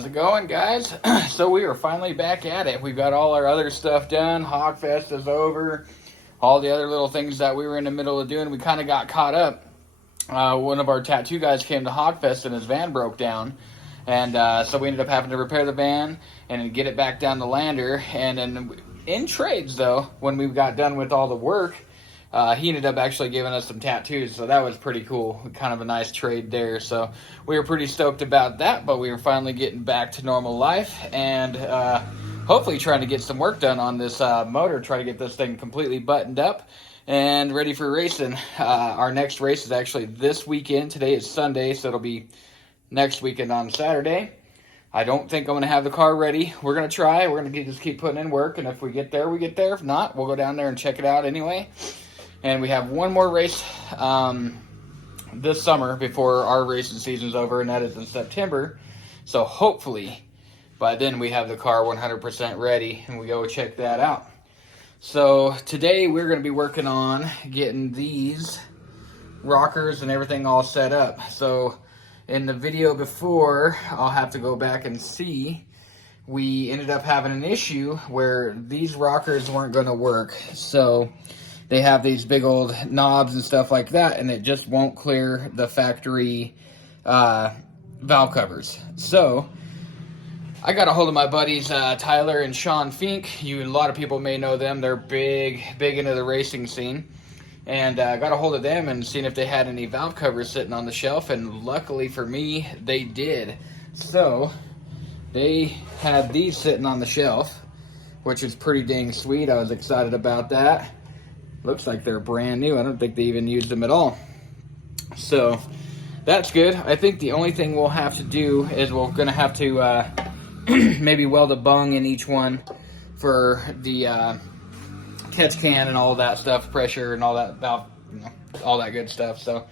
How's it going, guys? So we are finally back at it. We've got all our other stuff done. Hogfest is over. All the other little things that we were in the middle of doing, we kind of got caught up. One of our tattoo guys came to Hogfest and his van broke down. And so we ended up having to repair the van and get it back down to Lander. And then in trades, though, when we got done with all the work, he ended up actually giving us some tattoos, so that was pretty cool. Kind of a nice trade there. So we were pretty stoked about that, but we were finally getting back to normal life and hopefully trying to get some work done on this motor, try to get this thing completely buttoned up and ready for racing. Our next race is actually this weekend. Today is Sunday, so it'll be next weekend on Saturday. I don't think I'm going to have the car ready. We're going to try. We're going to just keep putting in work, and if we get there, we get there. If not, we'll go down there and check it out anyway. And we have one more race this summer before our racing season's over, and that is in September. So hopefully by then we have the car 100% ready and we go check that out. So today we're going to be working on getting these rockers and everything all set up. So in the video before, I'll have to go back and see, we ended up having an issue where these rockers weren't going to work. So they have these big old knobs and stuff like that, and it just won't clear the factory valve covers. So I got a hold of my buddies Tyler and Sean Fink. A lot of people may know them. They're big into the racing scene. And got a hold of them and seen if they had any valve covers sitting on the shelf, and luckily for me, they did. So they had these sitting on the shelf, which is pretty dang sweet. I was excited about that. Looks like they're brand new. I don't think they even used them at all. So that's good. I think the only thing we'll have to do is we're going to have to maybe weld a bung in each one for the catch can and all that stuff, pressure and all that valve, all that good stuff. So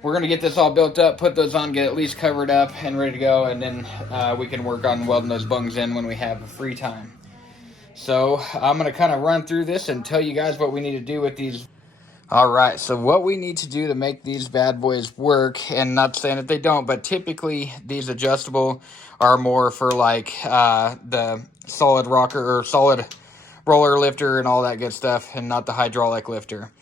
we're going to get this all built up, put those on, get at least covered up and ready to go, and then we can work on welding those bungs in when we have free time. So I'm going to kind of run through this and tell you guys what we need to do with these. All right, so what we need to do to make these bad boys work, and not saying that they don't, but typically these adjustable are more for like the solid rocker or solid roller lifter and all that good stuff, and not the hydraulic lifter.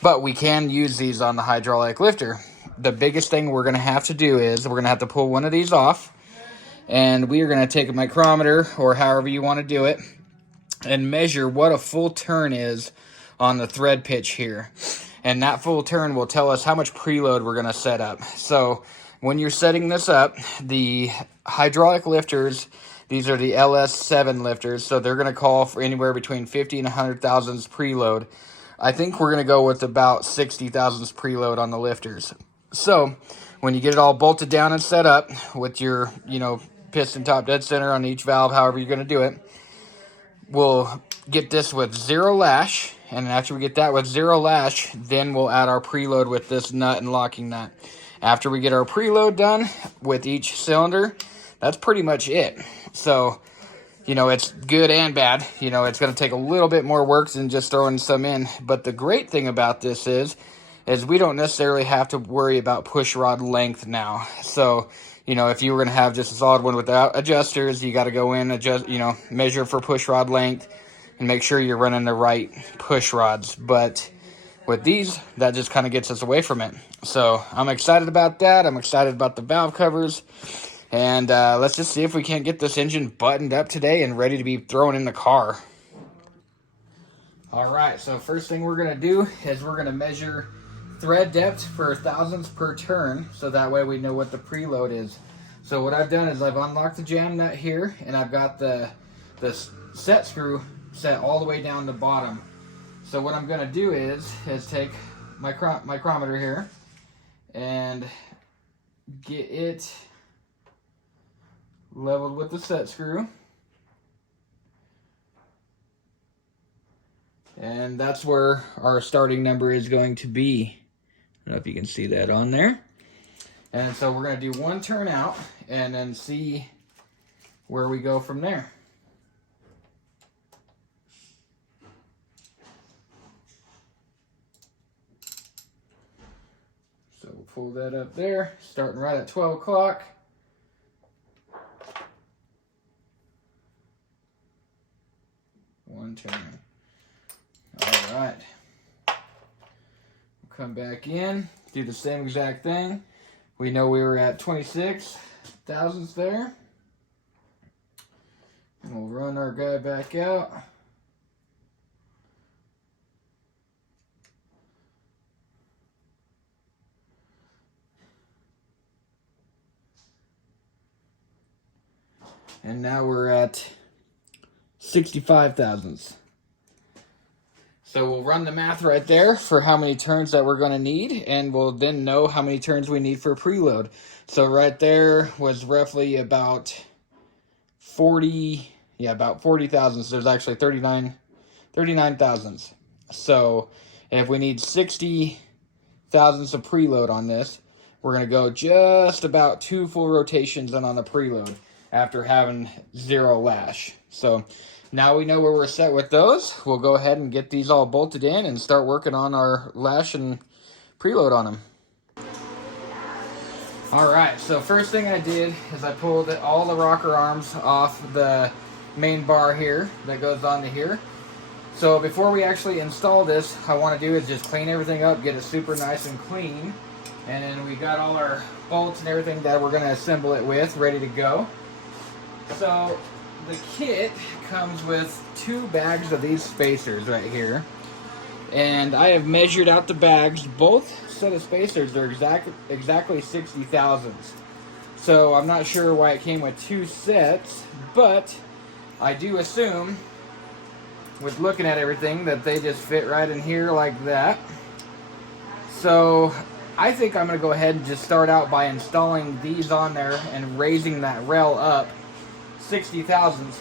But we can use these on the hydraulic lifter. The biggest thing we're going to have to do is we're going to have to pull one of these off, and we are going to take a micrometer, or however you want to do it, and measure what a full turn is on the thread pitch here. And that full turn will tell us how much preload we're going to set up. So when you're setting this up, the hydraulic lifters, these are the LS7 lifters, so they're going to call for anywhere between 50 and 100 thousandths preload. I think we're going to go with about 60 thousandths preload on the lifters. So when you get it all bolted down and set up with your, piston top dead center on each valve, however you're going to do it, we'll get this with zero lash, and after we get that with zero lash, then we'll add our preload with this nut and locking nut. After we get our preload done with each cylinder, that's pretty much it. So, it's good and bad. It's going to take a little bit more work than just throwing some in. But the great thing about this is we don't necessarily have to worry about push rod length now. So, if you were going to have just a solid one without adjusters, you got to go in, measure for push rod length and make sure you're running the right push rods. But with these, that just kind of gets us away from it. So I'm excited about that. I'm excited about the valve covers. And let's just see if we can't get this engine buttoned up today and ready to be thrown in the car. All right, so first thing we're going to do is we're going to measure thread depth for thousandths per turn, so that way we know what the preload is. So what I've done is I've unlocked the jam nut here, and I've got the set screw set all the way down the bottom. So what I'm going to do is take my micrometer here and get it leveled with the set screw. And that's where our starting number is going to be. I don't know if you can see that on there. And so we're going to do one turn out and then see where we go from there. So we'll pull that up there, starting right at 12 o'clock. come back in, do the same exact thing. We know we were at 26 thousandths there. And we'll run our guy back out. And now we're at 65 thousandths. So we'll run the math right there for how many turns that we're going to need, and we'll then know how many turns we need for preload. So right there was roughly about 40, about 40 thousandths. There's actually 39 thousandths. So if we need 60 thousandths of preload on this, we're going to go just about 2 full rotations in on the preload after having 0 lash. So now we know where we're set with those. We'll go ahead and get these all bolted in and start working on our lash and preload on them. All right, so first thing I did is I pulled all the rocker arms off the main bar here that goes onto here. So before we actually install this, I want to do is just clean everything up, get it super nice and clean. And then we got all our bolts and everything that we're going to assemble it with ready to go. So the kit comes with 2 bags of these spacers right here. And I have measured out the bags. Both set of spacers are exactly 60 thousandths. So I'm not sure why it came with 2 sets, but I do assume, with looking at everything, that they just fit right in here like that. So I think I'm going to go ahead and just start out by installing these on there and raising that rail up 60 thousandths,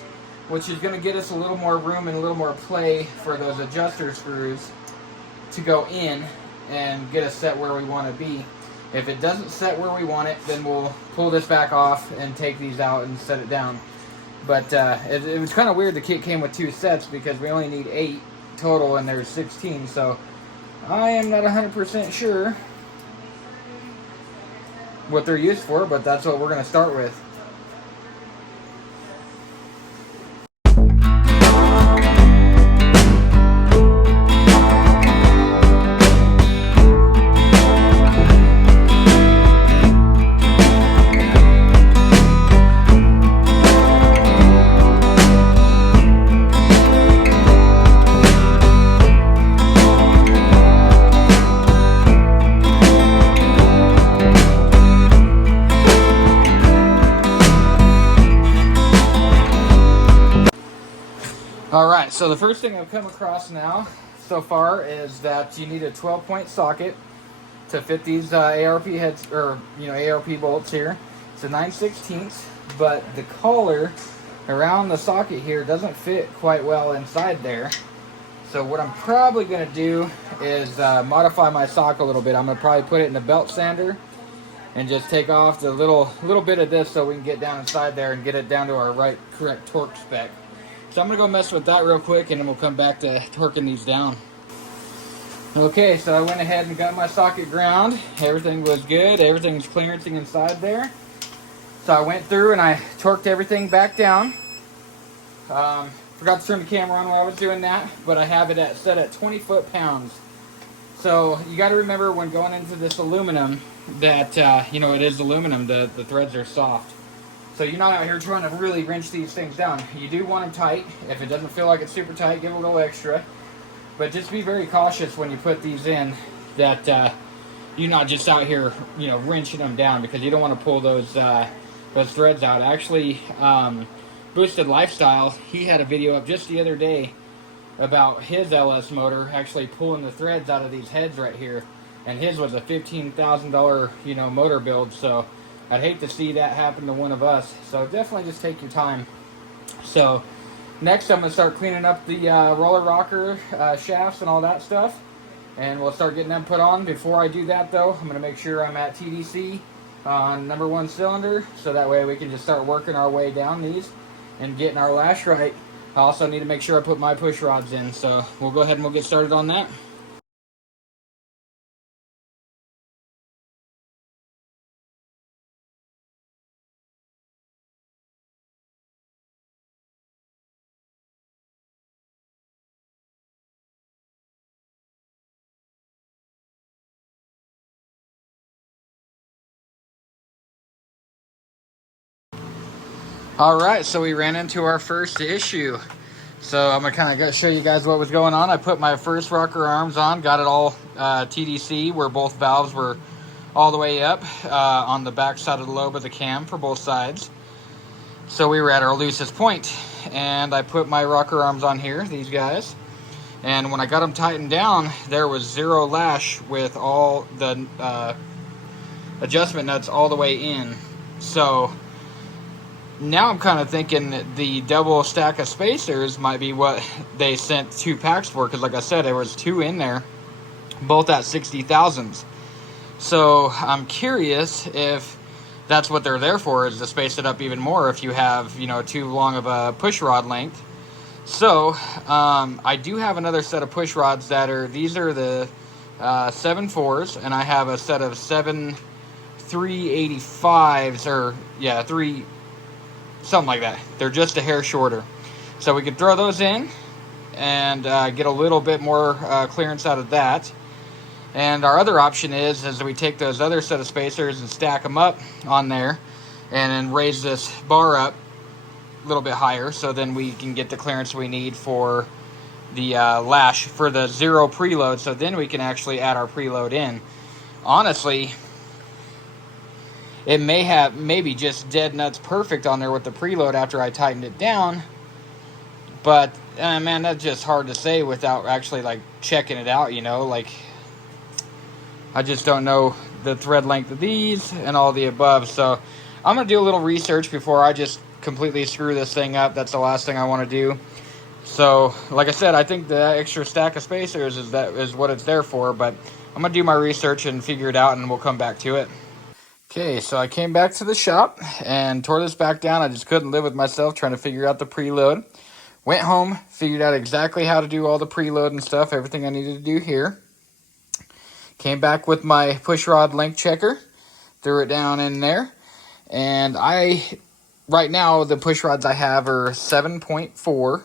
which is going to get us a little more room and a little more play for those adjuster screws to go in and get us set where we want to be. If it doesn't set where we want it, then we'll pull this back off and take these out and set it down. But it was kind of weird the kit came with 2 sets because we only need 8 total and there's 16. So I am not 100% sure what they're used for, but that's what we're going to start with. Alright, so the first thing I've come across now so far is that you need a 12-point socket to fit these ARP heads, or ARP bolts here. It's a 9/16, but the collar around the socket here doesn't fit quite well inside there. So what I'm probably going to do is modify my sock a little bit. I'm going to probably put it in a belt sander and just take off the little bit of this so we can get down inside there and get it down to our correct torque spec. So I'm going to go mess with that real quick and then we'll come back to torquing these down. Okay, so I went ahead and got my socket ground. Everything was good. Everything's clearancing inside there. So I went through and I torqued everything back down. Forgot to turn the camera on while I was doing that, but I have it set at 20 foot-pounds. So you got to remember when going into this aluminum that, it is aluminum. The threads are soft. So you're not out here trying to really wrench these things down. You do want them tight. If it doesn't feel like it's super tight, give it a little extra. But just be very cautious when you put these in that you're not just out here, wrenching them down, because you don't want to pull those threads out. Actually, Boosted Lifestyle, he had a video up just the other day about his LS motor actually pulling the threads out of these heads right here. And his was a $15,000, motor build. So I'd hate to see that happen to one of us. So definitely just take your time. So next I'm going to start cleaning up the roller rocker shafts and all that stuff. And we'll start getting them put on. Before I do that though, I'm going to make sure I'm at TDC on number 1 cylinder. So that way we can just start working our way down these and getting our lash right. I also need to make sure I put my push rods in. So we'll go ahead and we'll get started on that. All right, so we ran into our first issue. So I'm gonna kind of show you guys what was going on. I put my first rocker arms on, got it all TDC, where both valves were all the way up on the back side of the lobe of the cam for both sides. So we were at our loosest point, and I put my rocker arms on here, these guys. And when I got them tightened down, there was zero lash with all the adjustment nuts all the way in. So now I'm kind of thinking that the double stack of spacers might be what they sent 2 packs for, because like I said, there was 2 in there, both at 60,000s. So I'm curious if that's what they're there for, is to space it up even more if you have, you know, too long of a push rod length. So I do have another set of push rods that are, these are the 7.4s, and I have a set of 7 385s, or yeah, 3 something like that. They're just a hair shorter, so we could throw those in and get a little bit more clearance out of that. And our other option is we take those other set of spacers and stack them up on there and then raise this bar up a little bit higher, so then we can get the clearance we need for the lash for the 0 preload, so then we can actually add our preload in. Honestly, it maybe just dead nuts perfect on there with the preload after I tightened it down, but man, that's just hard to say without actually like checking it out, you know. Like, I just don't know the thread length of these and all the above, so I'm gonna do a little research before I just completely screw this thing up. That's the last thing I want to do. So like I said, I think the extra stack of spacers is what it's there for, but I'm gonna do my research and figure it out, and we'll come back to it. Okay, so I came back to the shop and tore this back down. I just couldn't live with myself trying to figure out the preload. Went home, figured out exactly how to do all the preload and stuff, everything I needed to do here. Came back with my push rod length checker, threw it down in there, and right now the push rods I have are 7.4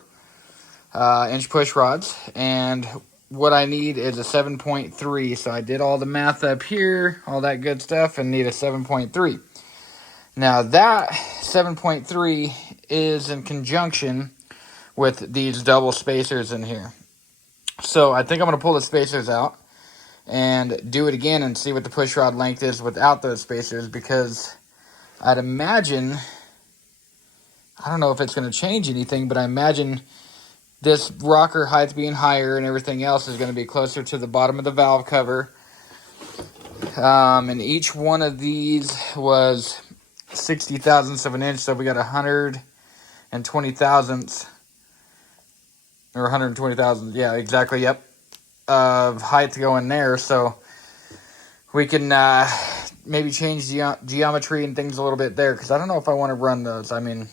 inch push rods, and what I need is a 7.3. So I did all the math up here, all that good stuff, and need a 7.3. Now that 7.3 is in conjunction with these double spacers in here. So I think I'm going to pull the spacers out and do it again and see what the push rod length is without those spacers, because I'd imagine, I don't know if it's going to change anything, but I imagine this rocker height being higher and everything else is going to be closer to the bottom of the valve cover. And each one of these was 60 thousandths of an inch, so we got 120 thousandths, or 120 thousandths, yeah, exactly, yep, of height to go in there. So we can maybe change geometry and things a little bit there, because I don't know if I want to run those. I mean,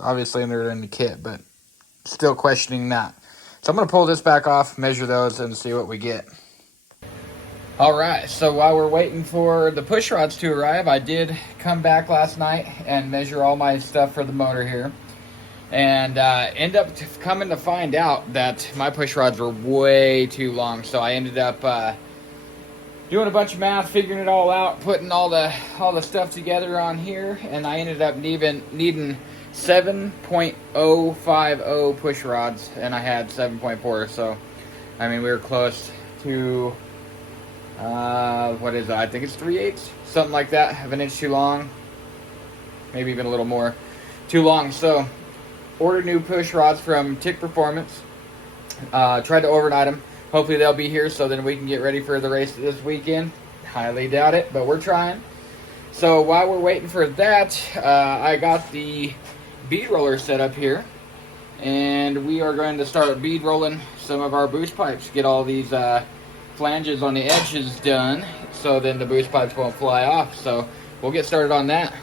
obviously they're in the kit, but still questioning that. So I'm going to pull this back off, measure those, and see what we get. Alright, so while we're waiting for the push rods to arrive, I did come back last night and measure all my stuff for the motor here. And end up coming to find out that my push rods were way too long. So I ended up doing a bunch of math, figuring it all out, putting all the stuff together on here, and I ended up needing 7.050 push rods, and I had 7.4. So I mean, we were close to what is it? I think it's 3/8, something like that, of an inch too long, maybe even a little more too long. So ordered new push rods from Tick Performance. Tried to overnight them. Hopefully they'll be here so then we can get ready for the race this weekend. Highly doubt it, but we're trying. So while we're waiting for that, I got the bead roller set up here, and we are going to start bead rolling some of our boost pipes. Get all these flanges on the edges done, so then the boost pipes won't fly off. So we'll get started on that.